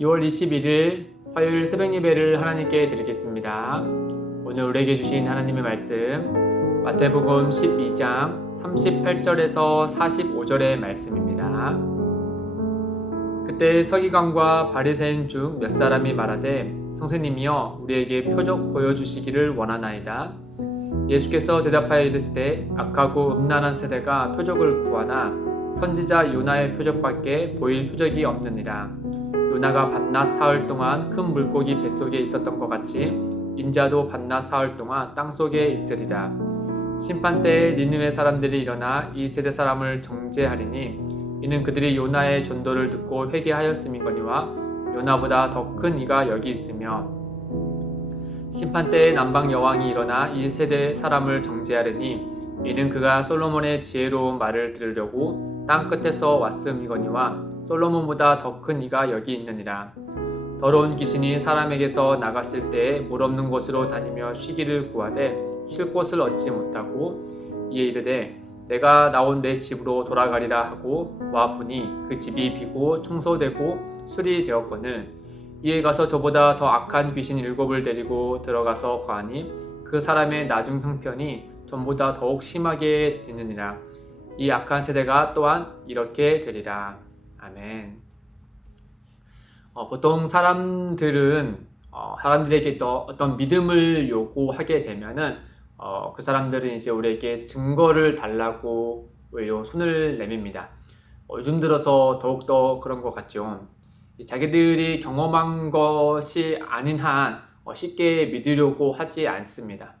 2월 21일 화요일 새벽 예배를 하나님께 드리겠습니다. 오늘 우리에게 주신 하나님의 말씀 마태복음 12장 38절에서 45절의 말씀입니다. 그때 서기관과 바리새인 중 몇 사람이 말하되 선생님이여 우리에게 표적 보여주시기를 원하나이다. 예수께서 대답하여 이르시되 악하고 음란한 세대가 표적을 구하나 선지자 요나의 표적밖에 보일 표적이 없느니라. 요나가 밤낮 사흘 동안 큰 물고기 뱃속에 있었던 것 같이 인자도 밤낮 사흘 동안 땅속에 있으리라. 심판때에 니느웨 사람들이 일어나 이 세대 사람을 정죄하리니 이는 그들이 요나의 전도를 듣고 회개하였음이거니와 요나보다 더 큰 이가 여기 있으며 심판때에 남방 여왕이 일어나 이 세대 사람을 정죄하리니 이는 그가 솔로몬의 지혜로운 말을 들으려고 땅 끝에서 왔음이거니와 솔로몬보다 더 큰 이가 여기 있느니라. 더러운 귀신이 사람에게서 나갔을 때에 물 없는 곳으로 다니며 쉬기를 구하되 쉴 곳을 얻지 못하고 이에 이르되 내가 나온 내 집으로 돌아가리라 하고 와 보니 그 집이 비고 청소되고 수리되었거늘 이에 가서 저보다 더 악한 귀신 7을 데리고 들어가서 거하니 그 사람의 나중 형편이 전보다 더욱 심하게 되느니라. 이 악한 세대가 또한 이렇게 되리라. 아멘. 보통 사람들은 사람들에게 또 어떤 믿음을 요구하게 되면은 그 사람들은 이제 우리에게 증거를 달라고 오히려 손을 내밉니다. 요즘 들어서 더욱더 그런 것 같죠. 자기들이 경험한 것이 아닌 한 쉽게 믿으려고 하지 않습니다.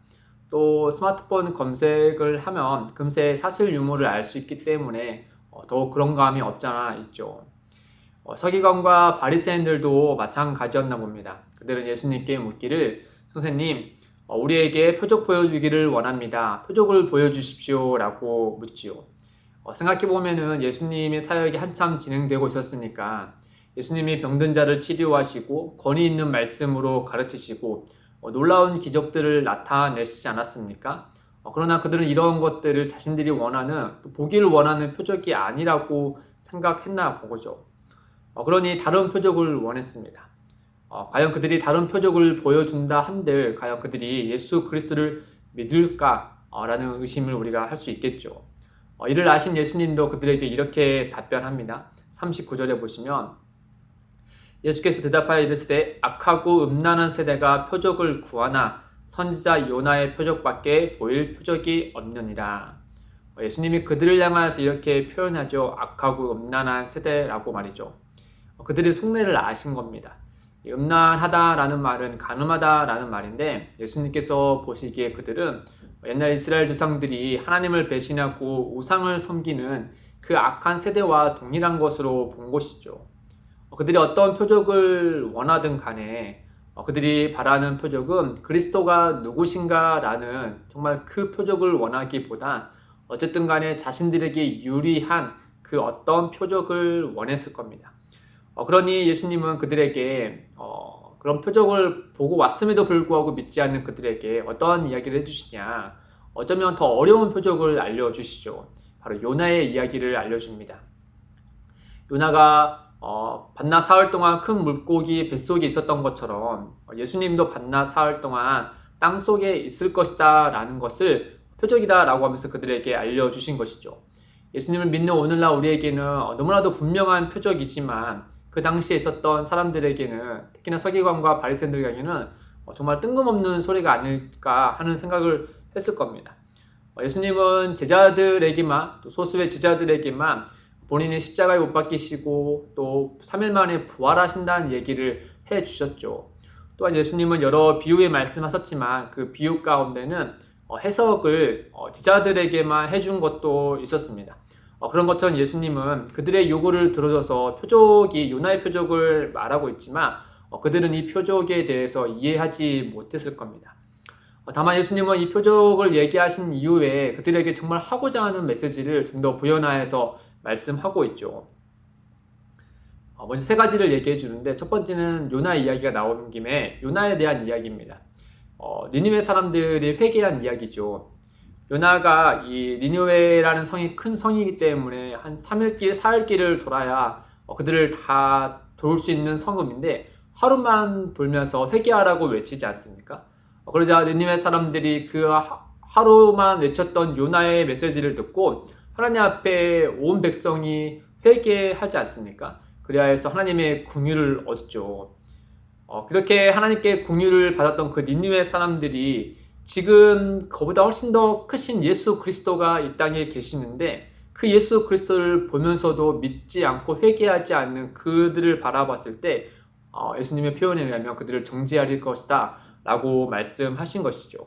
또 스마트폰 검색을 하면 금세 사실 유무를 알 수 있기 때문에 더욱 그런 감이 없잖아 있죠. 서기관과 바리새인들도 마찬가지였나 봅니다. 그들은 예수님께 묻기를 선생님 우리에게 표적 보여주기를 원합니다. 표적을 보여주십시오 라고 묻지요. 생각해보면은 예수님의 사역이 한참 진행되고 있었으니까 예수님이 병든 자를 치료하시고 권위 있는 말씀으로 가르치시고 놀라운 기적들을 나타내시지 않았습니까? 그러나 그들은 이런 것들을 자신들이 원하는 보기를 원하는 표적이 아니라고 생각했나 보죠. 그러니 다른 표적을 원했습니다. 과연 그들이 다른 표적을 보여준다 한들 과연 그들이 예수 그리스도를 믿을까? 라는 의심을 우리가 할 수 있겠죠. 이를 아신 예수님도 그들에게 이렇게 답변합니다. 39절에 보시면 예수께서 대답하여 이르시되 악하고 음란한 세대가 표적을 구하나 선지자 요나의 표적밖에 보일 표적이 없느니라. 예수님이 그들을 향하여서 이렇게 표현하죠. 악하고 음란한 세대라고 말이죠. 그들이 속내를 아신 겁니다. 음란하다라는 말은 간음하다라는 말인데 예수님께서 보시기에 그들은 옛날 이스라엘 조상들이 하나님을 배신하고 우상을 섬기는 그 악한 세대와 동일한 것으로 본 것이죠. 그들이 어떤 표적을 원하든 간에 그들이 바라는 표적은 그리스도가 누구신가라는 정말 그 표적을 원하기보다 어쨌든 간에 자신들에게 유리한 그 어떤 표적을 원했을 겁니다. 그러니 예수님은 그들에게 그런 표적을 보고 왔음에도 불구하고 믿지 않는 그들에게 어떠한 이야기를 해주시냐, 어쩌면 더 어려운 표적을 알려주시죠. 바로 요나의 이야기를 알려줍니다. 요나가 밤낮 사흘 동안 큰 물고기 뱃속에 있었던 것처럼 예수님도 밤낮 사흘 동안 땅속에 있을 것이다 라는 것을 표적이다 라고 하면서 그들에게 알려주신 것이죠. 예수님을 믿는 오늘날 우리에게는 너무나도 분명한 표적이지만 그 당시에 있었던 사람들에게는 특히나 서기관과 바리새인들에게는 정말 뜬금없는 소리가 아닐까 하는 생각을 했을 겁니다. 예수님은 제자들에게만 또 소수의 제자들에게만 본인이 십자가에 못 박히시고 또 3일 만에 부활하신다는 얘기를 해주셨죠. 또한 예수님은 여러 비유의 말씀하셨지만 그 비유 가운데는 해석을 제자들에게만 해준 것도 있었습니다. 그런 것처럼 예수님은 그들의 요구를 들어줘서 표적이 요나의 표적을 말하고 있지만 그들은 이 표적에 대해서 이해하지 못했을 겁니다. 다만 예수님은 이 표적을 얘기하신 이후에 그들에게 정말 하고자 하는 메시지를 좀 더 부연하여서 말씀하고 있죠. 먼저 3가지를 얘기해 주는데 첫 번째는 요나 이야기가 나오는 김에 요나에 대한 이야기입니다. 니느웨 사람들이 회개한 이야기죠. 요나가 이 니느웨라는 성이 큰 성이기 때문에 한 3일 길, 4일 길을 돌아야 그들을 다 돌 수 있는 성읍인데 하루만 돌면서 회개하라고 외치지 않습니까? 그러자 느니웨 사람들이 그 하루만 외쳤던 요나의 메시지를 듣고 하나님 앞에 온 백성이 회개하지 않습니까? 그래야 해서 하나님의 긍휼을 얻죠. 그렇게 하나님께 긍휼을 받았던 그 니느웨 사람들이 지금 그보다 훨씬 더 크신 예수 그리스도가 이 땅에 계시는데 그 예수 그리스도를 보면서도 믿지 않고 회개하지 않는 그들을 바라봤을 때 예수님의 표현에 의하면 그들을 정죄할 것이다 라고 말씀하신 것이죠.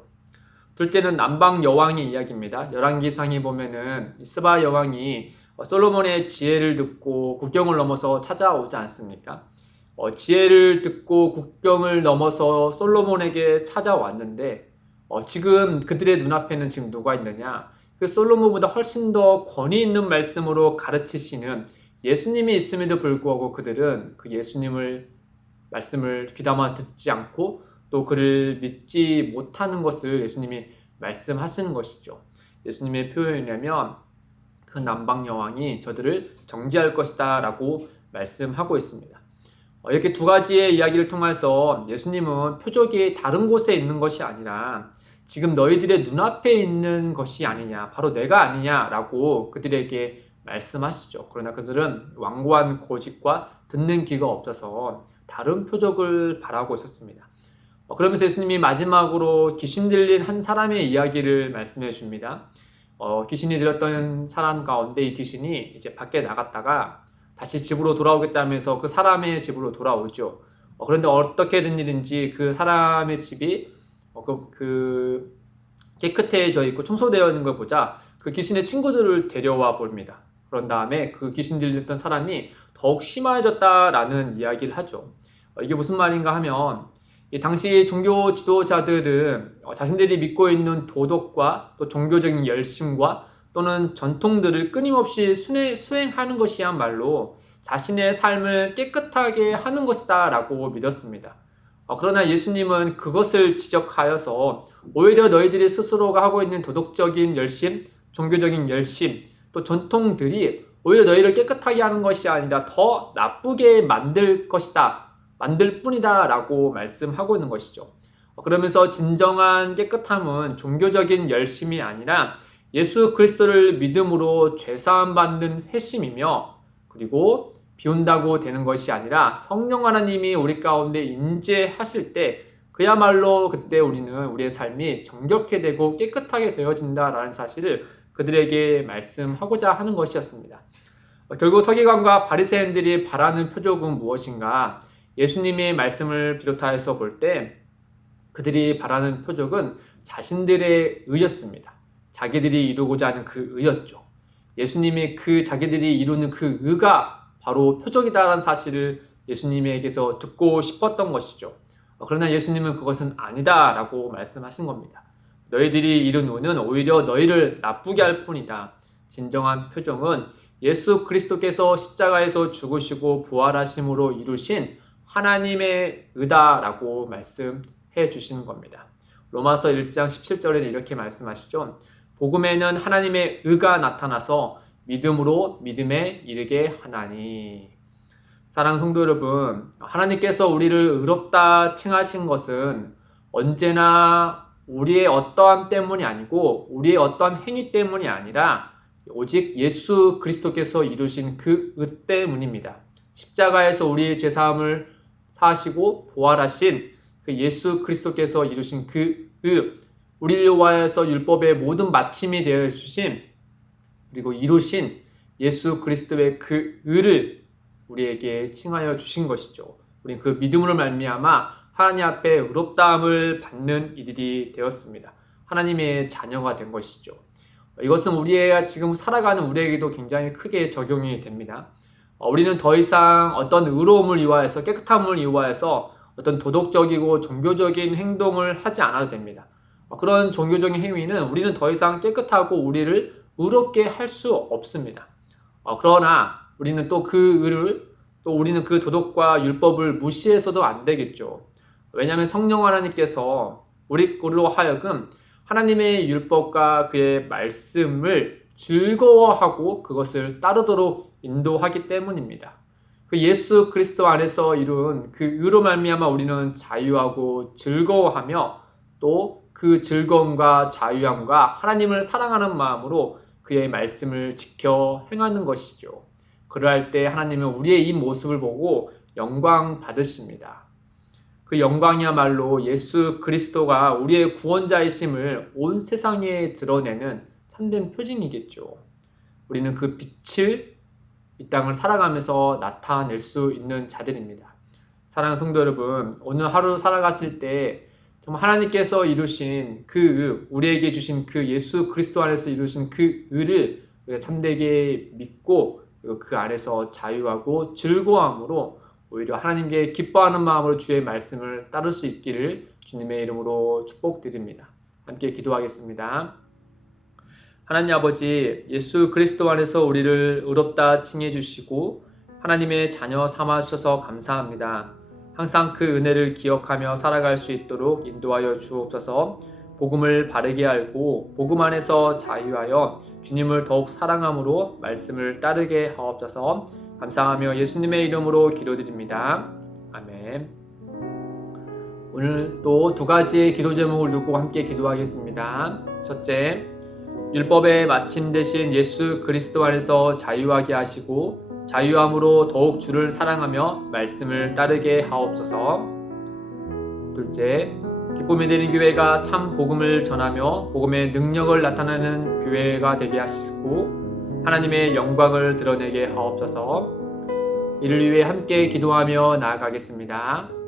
둘째는 남방 여왕의 이야기입니다. 열왕기상에 보면은 스바 여왕이 솔로몬의 지혜를 듣고 국경을 넘어서 찾아오지 않습니까? 지혜를 듣고 국경을 넘어서 솔로몬에게 찾아왔는데 지금 그들의 눈앞에는 지금 누가 있느냐? 그 솔로몬보다 훨씬 더 권위 있는 말씀으로 가르치시는 예수님이 있음에도 불구하고 그들은 그 예수님을 말씀을 귀담아 듣지 않고 또 그를 믿지 못하는 것을 예수님이 말씀하시는 것이죠. 예수님의 표현이라면 그 남방 여왕이 저들을 정죄할 것이다 라고 말씀하고 있습니다. 이렇게 두 가지의 이야기를 통해서 예수님은 표적이 다른 곳에 있는 것이 아니라 지금 너희들의 눈앞에 있는 것이 아니냐, 바로 내가 아니냐라고 그들에게 말씀하시죠. 그러나 그들은 완고한 고집과 듣는 귀가 없어서 다른 표적을 바라고 있었습니다. 그러면서 예수님이 마지막으로 귀신 들린 한 사람의 이야기를 말씀해 줍니다. 귀신이 들렸던 사람 가운데 이 귀신이 이제 밖에 나갔다가 다시 집으로 돌아오겠다면서 그 사람의 집으로 돌아오죠. 그런데 어떻게 된 일인지 그 사람의 집이 깨끗해져 있고 청소되어 있는 걸 보자 그 귀신의 친구들을 데려와 봅니다. 그런 다음에 그 귀신 들렸던 사람이 더욱 심해졌다라는 이야기를 하죠. 이게 무슨 말인가 하면 이 당시 종교 지도자들은 자신들이 믿고 있는 도덕과 또 종교적인 열심과 또는 전통들을 끊임없이 수행하는 것이야말로 자신의 삶을 깨끗하게 하는 것이다 라고 믿었습니다. 그러나 예수님은 그것을 지적하여서 오히려 너희들이 스스로가 하고 있는 도덕적인 열심, 종교적인 열심, 또 전통들이 오히려 너희를 깨끗하게 하는 것이 아니라 더 나쁘게 만들 것이다, 만들 뿐이다 라고 말씀하고 있는 것이죠. 그러면서 진정한 깨끗함은 종교적인 열심이 아니라 예수 그리스도를 믿음으로 죄사함 받는 회심이며 그리고 비운다고 되는 것이 아니라 성령 하나님이 우리 가운데 임재하실 때 그야말로 그때 우리는 우리의 삶이 정결케 되고 깨끗하게 되어진다라는 사실을 그들에게 말씀하고자 하는 것이었습니다. 결국 서기관과 바리새인들이 바라는 표적은 무엇인가? 예수님의 말씀을 비롯하여서 볼 때 그들이 바라는 표적은 자신들의 의였습니다. 자기들이 이루고자 하는 그 의였죠. 예수님이 그 자기들이 이루는 그 의가 바로 표적이다라는 사실을 예수님에게서 듣고 싶었던 것이죠. 그러나 예수님은 그것은 아니다라고 말씀하신 겁니다. 너희들이 이룬 의는 오히려 너희를 나쁘게 할 뿐이다. 진정한 표적은 예수 그리스도께서 십자가에서 죽으시고 부활하심으로 이루신 하나님의 의다라고 말씀해 주시는 겁니다. 로마서 1장 17절에는 이렇게 말씀하시죠. 복음에는 하나님의 의가 나타나서 믿음으로 믿음에 이르게 하나니. 사랑하는 성도 여러분, 하나님께서 우리를 의롭다 칭하신 것은 언제나 우리의 어떠함 때문이 아니고 우리의 어떤 행위 때문이 아니라 오직 예수 그리스도께서 이루신 그 의 때문입니다. 십자가에서 우리의 죄사함을 사하시고 부활하신 그 예수 그리스도께서 이루신 그 의, 우리를 위하여서 율법의 모든 마침이 되어 주신 그리고 이루신 예수 그리스도의 그 의를 우리에게 칭하여 주신 것이죠. 우리는 그 믿음으로 말미암아 하나님 앞에 의롭다함을 받는 이들이 되었습니다. 하나님의 자녀가 된 것이죠. 이것은 우리가 지금 살아가는 우리에게도 굉장히 크게 적용이 됩니다. 우리는 더 이상 어떤 의로움을 위하여서 깨끗함을 위하여서 어떤 도덕적이고 종교적인 행동을 하지 않아도 됩니다. 그런 종교적인 행위는 우리는 더 이상 깨끗하고 우리를 의롭게 할 수 없습니다. 그러나 우리는 또 그 의를 또 우리는 그 도덕과 율법을 무시해서도 안 되겠죠. 왜냐하면 성령 하나님께서 우리로 하여금 하나님의 율법과 그의 말씀을 즐거워하고 그것을 따르도록 인도하기 때문입니다. 그 예수 그리스도 안에서 이룬 그 의로 말미암아 우리는 자유하고 즐거워하며 또 그 즐거움과 자유함과 하나님을 사랑하는 마음으로 그의 말씀을 지켜 행하는 것이죠. 그러할 때 하나님은 우리의 이 모습을 보고 영광 받으십니다. 그 영광이야말로 예수 그리스도가 우리의 구원자이심을 온 세상에 드러내는 참된 표징이겠죠. 우리는 그 빛을 이 땅을 살아가면서 나타낼 수 있는 자들입니다. 사랑하는 성도 여러분, 오늘 하루 살아갔을 때 정말 하나님께서 이루신 그 우리에게 주신 그 예수 그리스도 안에서 이루신 그 의를 우리가 참되게 믿고 그 안에서 자유하고 즐거움으로 오히려 하나님께 기뻐하는 마음으로 주의 말씀을 따를 수 있기를 주님의 이름으로 축복드립니다. 함께 기도하겠습니다. 하나님 아버지, 예수 그리스도 안에서 우리를 의롭다 칭해 주시고 하나님의 자녀 삼아 주셔서 감사합니다. 항상 그 은혜를 기억하며 살아갈 수 있도록 인도하여 주옵소서. 복음을 바르게 알고 복음 안에서 자유하여 주님을 더욱 사랑함으로 말씀을 따르게 하옵소서. 감사하며 예수님의 이름으로 기도드립니다. 아멘. 오늘 또 두 가지의 기도 제목을 두고 함께 기도하겠습니다. 첫째, 율법의 마침 되신 예수 그리스도 안에서 자유하게 하시고 자유함으로 더욱 주를 사랑하며 말씀을 따르게 하옵소서. 둘째, 기쁨이 되는 교회가 참 복음을 전하며 복음의 능력을 나타내는 교회가 되게 하시고 하나님의 영광을 드러내게 하옵소서. 이를 위해 함께 기도하며 나아가겠습니다.